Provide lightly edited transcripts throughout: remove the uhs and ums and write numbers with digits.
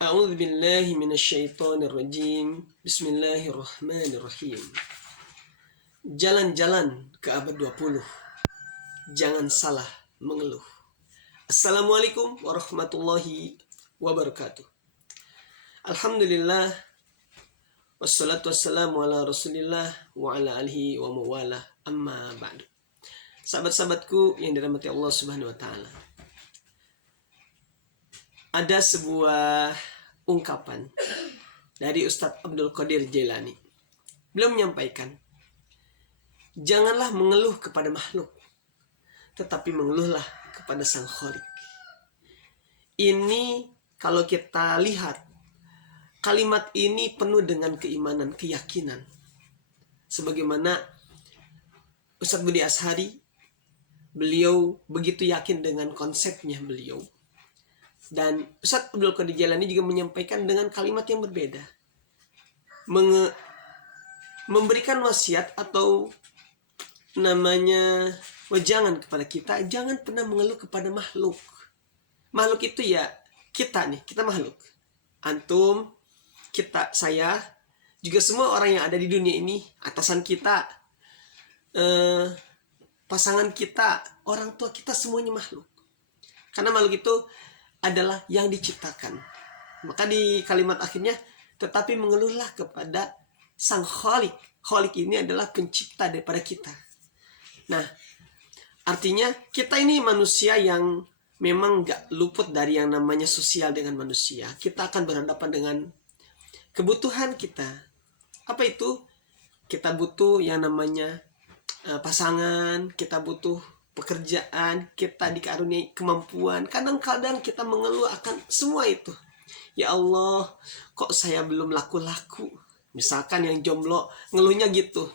A'udzu billahi minasyaitonir rajim. Bismillahirrahmanirrahim. Jalan-jalan ke abad 20. Jangan salah mengeluh. Assalamualaikum warahmatullahi wabarakatuh. Alhamdulillah, wassalatu wassalamu ala rasulillah wa ala alihi wa mawalah, amma ba'du. Sahabat-sahabatku yang dirahmati Allah subhanahu wa ta'ala, ada sebuah ungkapan dari Ustadz Abdul Qadir Jailani. Beliau menyampaikan, janganlah mengeluh kepada makhluk, tetapi mengeluhlah kepada Sang Khalik. Ini kalau kita lihat, kalimat ini penuh dengan keimanan, keyakinan. Sebagaimana Ustadz Budi Ashari, beliau begitu yakin dengan konsepnya beliau. Dan Ustadz Abdul Qadir Jailani juga menyampaikan dengan kalimat yang berbeda. Memberikan wasiat atau namanya wejangan kepada kita, jangan pernah mengeluh kepada makhluk. Makhluk itu ya kita nih, kita makhluk. Antum, kita, saya, juga semua orang yang ada di dunia ini, atasan kita, pasangan kita, orang tua kita, semuanya makhluk. Karena makhluk itu adalah yang diciptakan. Maka di kalimat akhirnya, tetapi mengeluhlah kepada Sang Khalik. Khalik ini adalah pencipta daripada kita. Nah, artinya kita ini manusia yang memang gak luput dari yang namanya sosial dengan manusia. Kita akan berhadapan dengan kebutuhan kita. Apa itu? Kita butuh yang namanya pasangan, kita butuh pekerjaan, kita dikaruniai kemampuan. Kadang-kadang kita mengeluh akan semua itu. Ya Allah, kok saya belum laku-laku? Misalkan yang jomblo ngeluhnya gitu.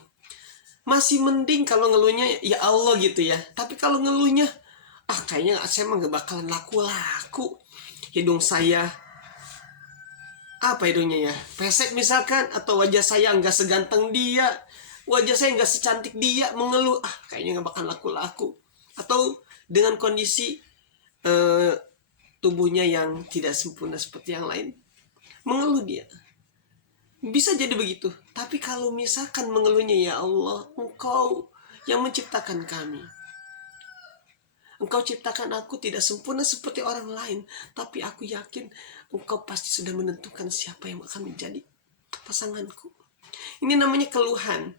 Masih mending kalau ngeluhnya ya Allah gitu ya. Tapi kalau ngeluhnya, kayaknya saya mah gak bakalan laku-laku. Hidung saya, apa hidungnya ya? Pesek misalkan, atau wajah saya gak seganteng dia, wajah saya gak secantik dia, mengeluh, kayaknya gak bakalan laku-laku. Atau dengan kondisi tubuhnya yang tidak sempurna seperti yang lain, mengeluh dia. Bisa jadi begitu. Tapi kalau misalkan mengeluhnya, ya Allah, Engkau yang menciptakan kami, Engkau ciptakan aku tidak sempurna seperti orang lain, tapi aku yakin Engkau pasti sudah menentukan siapa yang akan menjadi pasanganku. Ini namanya keluhan.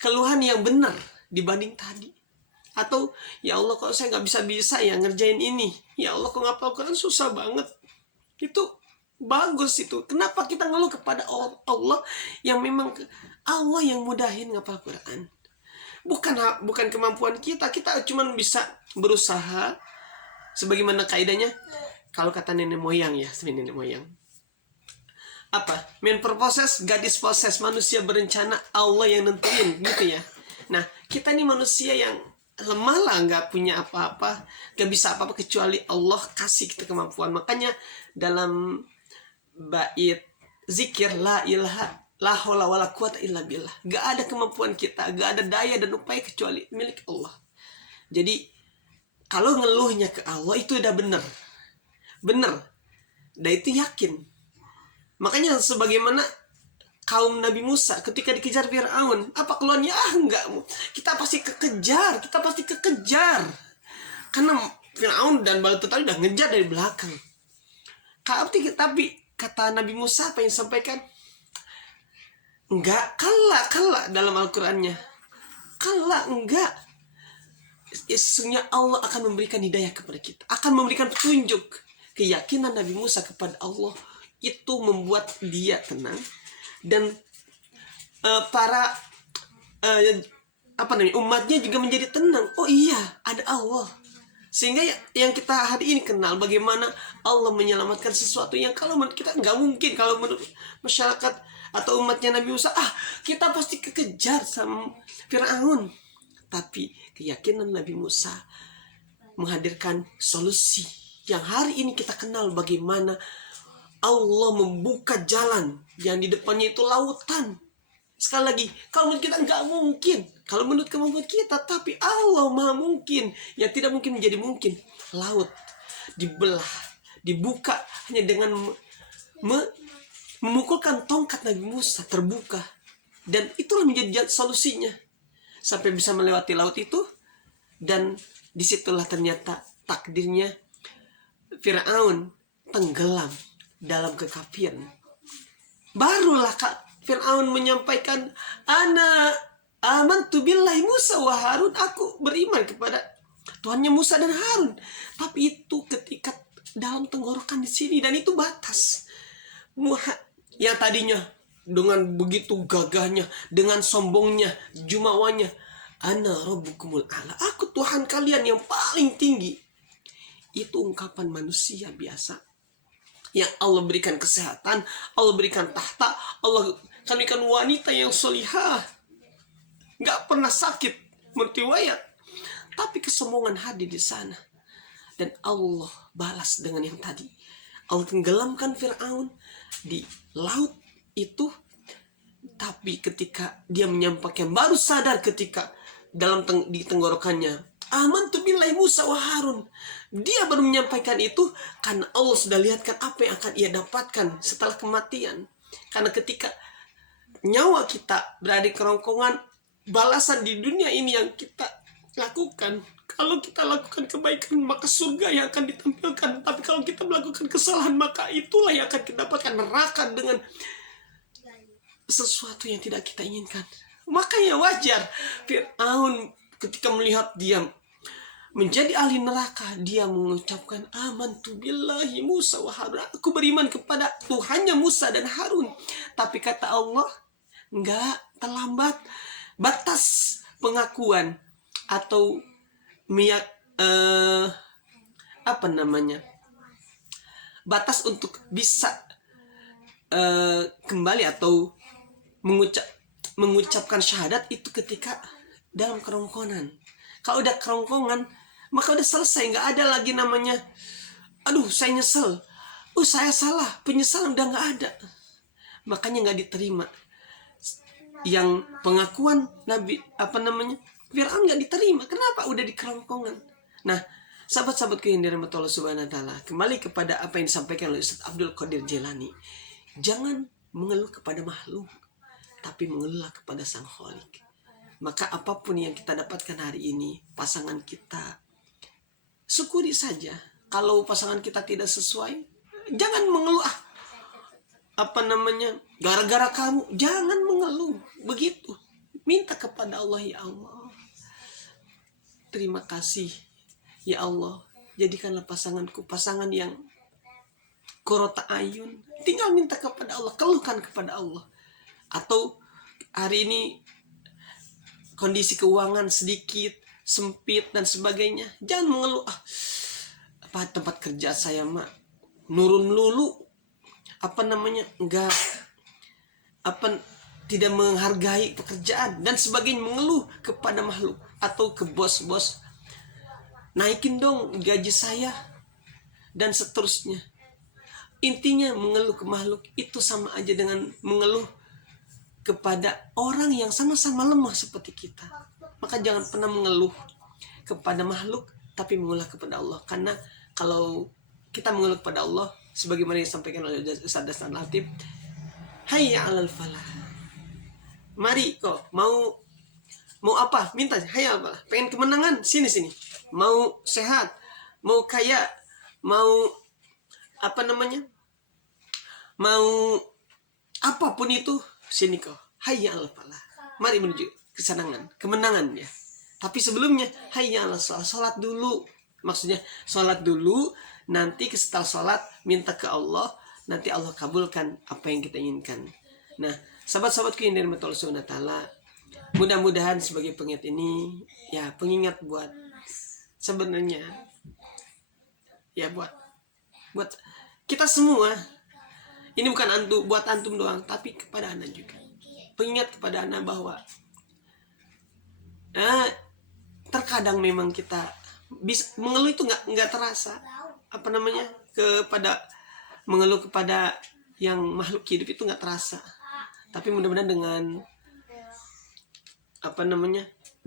Keluhan yang benar dibanding tadi. Atau, ya Allah, kok saya gak bisa-bisa ya ngerjain ini. Ya Allah, kok ngapal Quran susah banget. Itu bagus itu. Kenapa kita ngeluh kepada Allah yang memang Allah yang mudahin ngapal Quran? Bukan kemampuan kita. Kita cuma bisa berusaha sebagaimana kaidahnya. Kalau kata nenek moyang ya, nenek moyang. Apa? Men purposes, gadis proses, manusia berencana, Allah yang nentuin, gitu ya. Nah, kita ini manusia yang lemah lah, nggak punya apa-apa, nggak bisa apa-apa kecuali Allah kasih kita kemampuan. Makanya dalam bait zikir la ilaha la haula wala quwata illa billah, nggak ada kemampuan kita, nggak ada daya dan upaya kecuali milik Allah. Jadi kalau ngeluhnya ke Allah itu udah bener, dan itu yakin. Makanya sebagaimana kaum Nabi Musa ketika dikejar Fir'aun, apa keluarnya? Enggak, kita pasti kekejar. Karena Fir'aun dan bala tentara udah ngejar dari belakang. Tapi kata Nabi Musa apa yang disampaikan? Enggak, kala dalam Al-Qur'annya. Enggak. Sesungguhnya Allah akan memberikan hidayah kepada kita, akan memberikan petunjuk. Keyakinan Nabi Musa kepada Allah itu membuat dia tenang. Dan umatnya juga menjadi tenang. Oh iya, ada Allah. Sehingga yang kita hari ini kenal bagaimana Allah menyelamatkan sesuatu yang kalau menurut kita nggak mungkin. Kalau menurut masyarakat atau umatnya Nabi Musa, kita pasti kekejar sama Fir'aun. Tapi keyakinan Nabi Musa menghadirkan solusi yang hari ini kita kenal bagaimana Allah membuka jalan yang di depannya itu lautan. Sekali lagi, kalau menurut kita nggak mungkin, kalau menurut kemampuan kita, tapi Allah maha mungkin. Yang tidak mungkin menjadi mungkin. Laut dibelah, dibuka hanya dengan memukulkan tongkat Nabi Musa terbuka, dan itulah menjadi solusinya sampai bisa melewati laut itu. Dan disitulah ternyata takdirnya Fir'aun tenggelam dalam kekafiran. Barulah Fir'aun menyampaikan, ana amantu billahi Musa wa Harun, aku beriman kepada Tuhannya Musa dan Harun. Tapi itu ketika dalam tenggorokan di sini, dan itu batas. Yang tadinya dengan begitu gagahnya, dengan sombongnya, jumawanya, ana rabbukumul a'la, aku Tuhan kalian yang paling tinggi. Itu ungkapan manusia biasa yang Allah berikan kesehatan, Allah berikan tahta, Allah berikan wanita yang solihah, gak pernah sakit mertiwayat, tapi kesombongan hadir di sana. Dan Allah balas dengan yang tadi. Allah tenggelamkan Fir'aun di laut itu. Tapi ketika dia menyampaikan, baru sadar ketika di tenggorokannya, amantu billahi Musa wa Harun, dia baru menyampaikan itu karena Allah sudah lihatkan apa yang akan ia dapatkan setelah kematian. Karena ketika nyawa kita berada di kerongkongan, balasan di dunia ini yang kita lakukan. Kalau kita lakukan kebaikan, maka surga yang akan ditampilkan. Tapi kalau kita melakukan kesalahan, maka itulah yang akan kita dapatkan, neraka dengan sesuatu yang tidak kita inginkan. Makanya wajar Fir'aun ketika melihat dia menjadi ahli neraka, dia mengucapkan amantu billahi Musa wa Harun, aku beriman kepada Tuhannya Musa dan Harun. Tapi kata Allah, enggak, terlambat. Batas pengakuan atau batas untuk bisa kembali atau mengucapkan syahadat itu ketika dalam kerongkongan. Kalau udah kerongkongan, maka udah selesai, nggak ada lagi namanya aduh saya nyesel, saya salah, penyesalan udah nggak ada. Makanya nggak diterima. Yang pengakuan Nabi Fir'aun nggak diterima. Kenapa? Udah di kerongkongan. Nah, sahabat-sahabatku yang dirahmati Allah Subhanahu wa taala, kembali kepada apa yang disampaikan oleh Ustaz Abdul Qadir Jailani. Jangan mengeluh kepada makhluk, tapi mengeluh kepada Sang Khalik. Maka apapun yang kita dapatkan hari ini, pasangan kita, syukuri saja. Kalau pasangan kita tidak sesuai, jangan mengeluh, gara-gara kamu. Jangan mengeluh begitu. Minta kepada Allah, ya Allah, terima kasih ya Allah, jadikanlah pasanganku pasangan yang qurrata ayun. Tinggal minta kepada Allah, keluhkan kepada Allah. Atau hari ini kondisi keuangan sedikit sempit dan sebagainya, jangan mengeluh, tempat kerja saya nurun melulu, tidak menghargai pekerjaan dan sebagainya, mengeluh kepada makhluk atau ke bos, naikin dong gaji saya dan seterusnya. Intinya mengeluh ke makhluk itu sama aja dengan mengeluh kepada orang yang sama-sama lemah seperti kita. Maka jangan pernah mengeluh kepada makhluk, tapi mengeluh kepada Allah. Karena kalau kita mengeluh kepada Allah, sebagaimana yang disampaikan oleh Ustaz Dastan Latif, hayya 'alal falah. Mari kok mau apa? Minta hayya 'alal falah. Pengen kemenangan, sini. Mau sehat, mau kaya, mau mau apapun itu, sini kok, hayya 'alal falah. Mari menuju kemenangan ya. Tapi sebelumnya hayya 'alal shalah, salat dulu. Maksudnya salat dulu, nanti setelah salat minta ke Allah, nanti Allah kabulkan apa yang kita inginkan. Nah, sahabat-sahabatku yang dirahmati Allah Subhanahu wa taala, mudah-mudahan sebagai pengingat ini ya, pengingat buat sebenarnya ya, buat kita semua. Ini bukan buat antum doang, tapi kepada anak juga. Pengingat kepada anak bahwa terkadang memang kita bisa mengeluh itu nggak terasa, kepada mengeluh kepada yang makhluk hidup itu nggak terasa. Tapi mudah-mudahan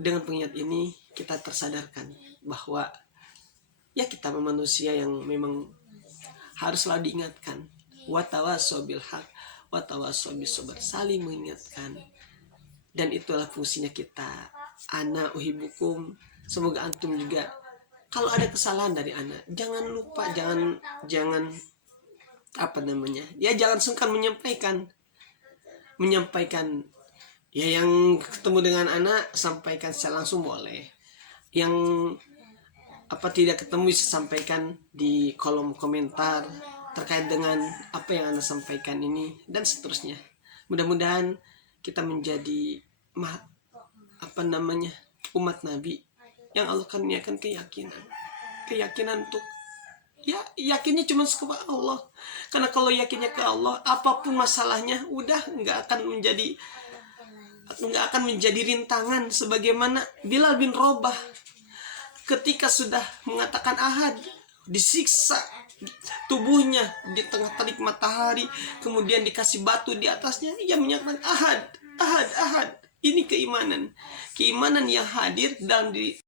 dengan pengingat ini kita tersadarkan bahwa ya, kita manusia yang memang harus selalu diingatkan Watawasau bil haq, watawasau bis sabr, saling mengingatkan. Dan itulah fungsinya kita. Ana uhibukum, semoga antum juga kalau ada kesalahan dari ana, jangan lupa, jangan apa namanya? Ya jangan sungkan menyampaikan ya, yang ketemu dengan anak sampaikan secara langsung boleh, yang apa tidak ketemu bisa sampaikan di kolom komentar terkait dengan apa yang anda sampaikan ini, dan seterusnya. Mudah-mudahan kita menjadi apa namanya, umat Nabi yang Allah karuniakan keyakinan untuk ya yakinnya cuma kepada Allah. Karena kalau yakinnya ke Allah, apapun masalahnya udah nggak akan menjadi rintangan. Sebagaimana Bilal bin Rabah ketika sudah mengatakan ahad, disiksa tubuhnya di tengah terik matahari, kemudian dikasih batu di atasnya, ia menyatakan ahad. Ini keimanan yang hadir dalam diri